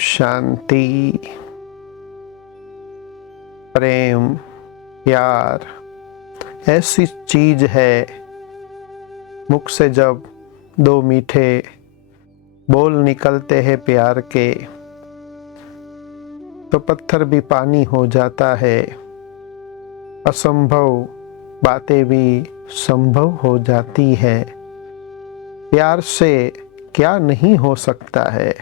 शांति। प्रेम, प्यार ऐसी चीज है, मुख से जब दो मीठे बोल निकलते हैं प्यार के, तो पत्थर भी पानी हो जाता है। असंभव बातें भी संभव हो जाती है। प्यार से क्या नहीं हो सकता है।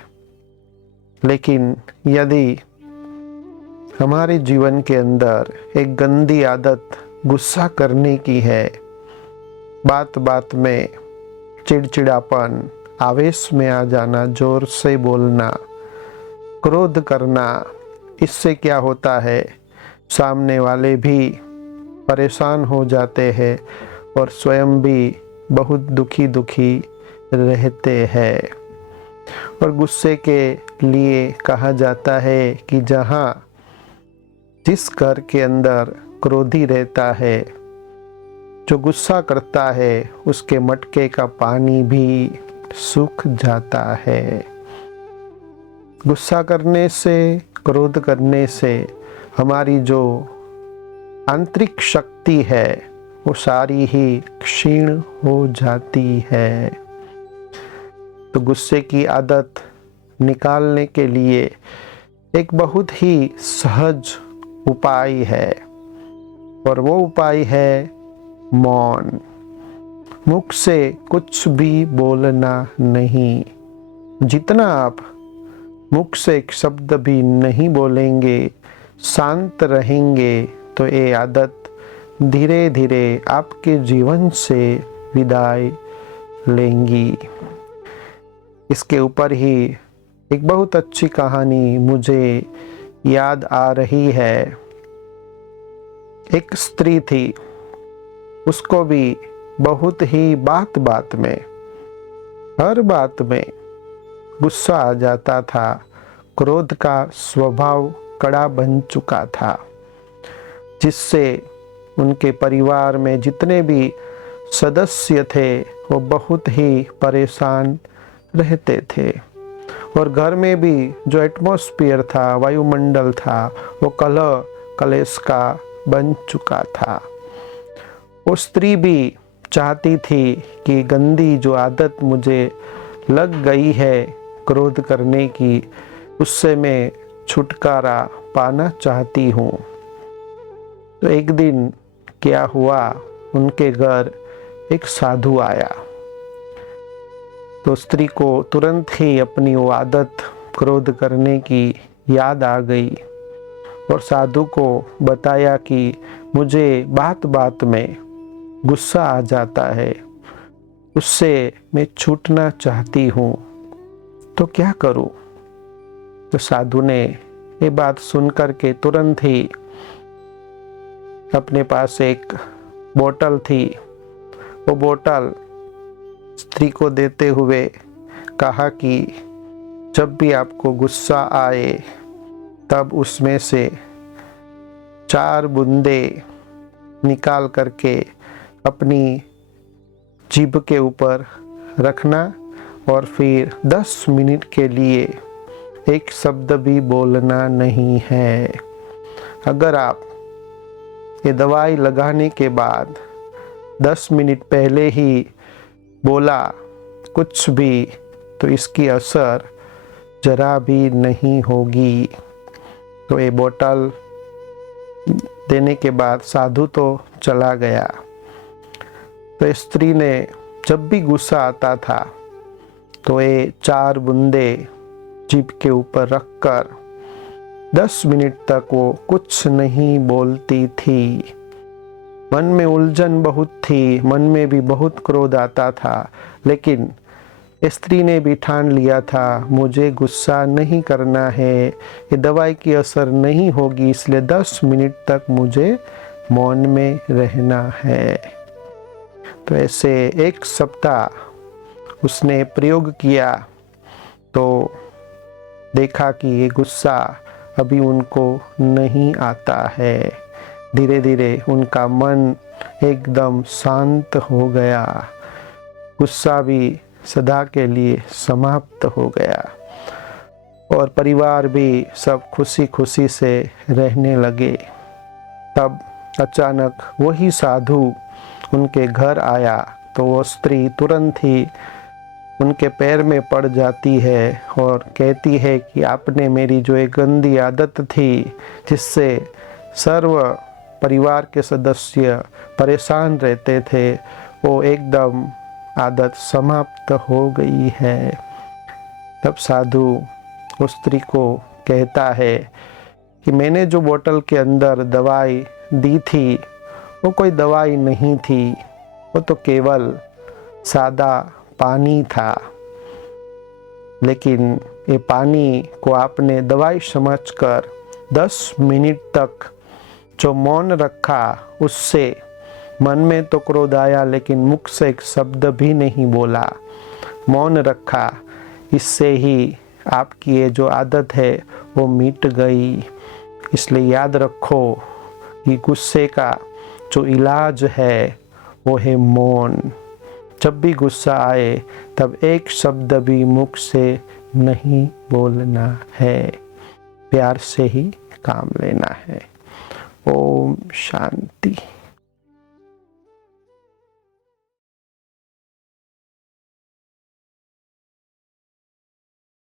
लेकिन यदि हमारे जीवन के अंदर एक गंदी आदत गुस्सा करने की है, बात बात में चिड़चिड़ापन, आवेश में आ जाना, जोर से बोलना, क्रोध करना, इससे क्या होता है, सामने वाले भी परेशान हो जाते हैं और स्वयं भी बहुत दुखी रहते हैं। और गुस्से के लिए कहा जाता है कि जहाँ जिस घर के अंदर क्रोधी रहता है, जो गुस्सा करता है, उसके मटके का पानी भी सूख जाता है। गुस्सा करने से, क्रोध करने से हमारी जो आंतरिक शक्ति है वो सारी ही क्षीण हो जाती है। तो गुस्से की आदत निकालने के लिए एक बहुत ही सहज उपाय है, और वो उपाय है मौन। मुख से कुछ भी बोलना नहीं। जितना आप मुख से एक शब्द भी नहीं बोलेंगे, शांत रहेंगे, तो ये आदत धीरे धीरे आपके जीवन से विदाई लेंगी। इसके ऊपर ही एक बहुत अच्छी कहानी मुझे याद आ रही है। एक स्त्री थी, उसको भी बहुत ही बात बात में, हर बात में गुस्सा आ जाता था। क्रोध का स्वभाव कड़ा बन चुका था, जिससे उनके परिवार में जितने भी सदस्य थे वो बहुत ही परेशान रहते थे। और घर में भी जो एटमॉस्फेयर था, वायुमंडल था, वो कलह कलेश का बन चुका था। वो स्त्री भी चाहती थी कि गंदी जो आदत मुझे लग गई है क्रोध करने की, उससे मैं छुटकारा पाना चाहती हूँ। तो एक दिन क्या हुआ, उनके घर एक साधु आया। तो स्त्री को तुरंत ही अपनी वो आदत क्रोध करने की याद आ गई, और साधु को बताया कि मुझे बात बात में गुस्सा आ जाता है, उससे मैं छूटना चाहती हूँ, तो क्या करूँ। तो साधु ने ये बात सुनकर के तुरंत ही अपने पास एक बोतल थी, वो बोतल स्त्री को देते हुए कहा कि जब भी आपको गुस्सा आए, तब उसमें से 4 बूंदे निकाल करके अपनी जीभ के ऊपर रखना, और फिर 10 मिनट के लिए एक शब्द भी बोलना नहीं है। अगर आप ये दवाई लगाने के बाद 10 मिनट पहले ही बोला कुछ भी, तो इसकी असर जरा भी नहीं होगी। तो ये बोतल देने के बाद साधु तो चला गया। तो स्त्री ने जब भी गुस्सा आता था, तो ये 4 बूंदे जीभ के ऊपर रखकर 10 मिनट तक वो कुछ नहीं बोलती थी। मन में उलझन बहुत थी, मन में भी बहुत क्रोध आता था, लेकिन स्त्री ने भी ठान लिया था मुझे गुस्सा नहीं करना है, ये दवाई की असर नहीं होगी, इसलिए 10 मिनट तक मुझे मौन में रहना है। तो ऐसे 1 सप्ताह उसने प्रयोग किया, तो देखा कि ये गुस्सा अभी उनको नहीं आता है। धीरे धीरे उनका मन एकदम शांत हो गया, गुस्सा भी सदा के लिए समाप्त हो गया। और परिवार भी सब खुशी खुशी से रहने लगे। तब अचानक वही साधु उनके घर आया तो वो स्त्री तुरंत ही उनके पैर में पड़ जाती है और कहती है कि आपने मेरी जो एक गंदी आदत थी जिससे सर्व परिवार के सदस्य परेशान रहते थे, वो एकदम आदत समाप्त हो गई है। तब साधु उस स्त्री को कहता है कि मैंने जो बोतल के अंदर दवाई दी थी वो कोई दवाई नहीं थी, वो तो केवल सादा पानी था, लेकिन ये पानी को आपने दवाई समझकर 10 मिनट तक जो मौन रखा, उससे मन में तो क्रोध आया लेकिन मुख से एक शब्द भी नहीं बोला, मौन रखा। इससे ही आपकी ये जो आदत है वो मिट गई। इसलिए याद रखो कि गुस्से का जो इलाज है वो है मौन। जब भी गुस्सा आए तब एक शब्द भी मुख से नहीं बोलना है, प्यार से ही काम लेना है। ओम शांति।